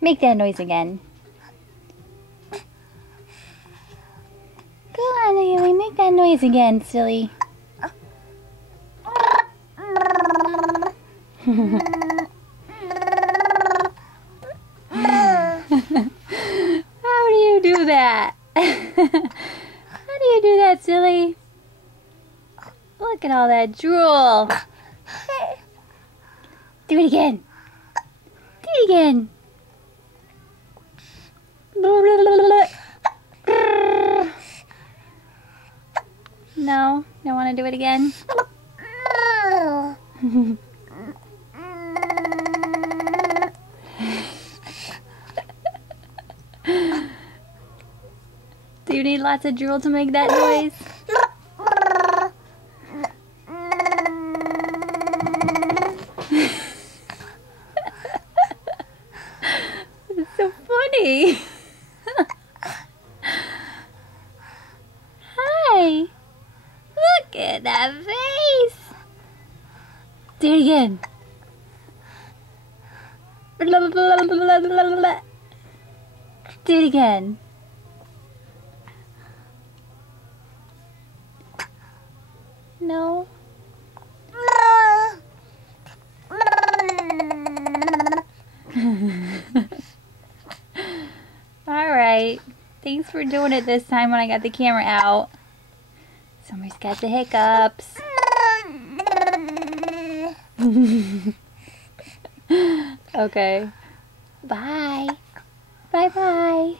Make that noise again. Go on, Hailey. Make that noise again, silly. How do you do that? How do you do that, silly? Look at all that drool. Do it again. Do it again. No, don't want to do it again. Do you need lots of drool to make that noise? It's so funny. Hi. Look at that face. Do it again. Do it again. No. Alright. Thanks for doing it this time when I got the camera out. Summer's got the hiccups. Okay. Bye. Bye-bye.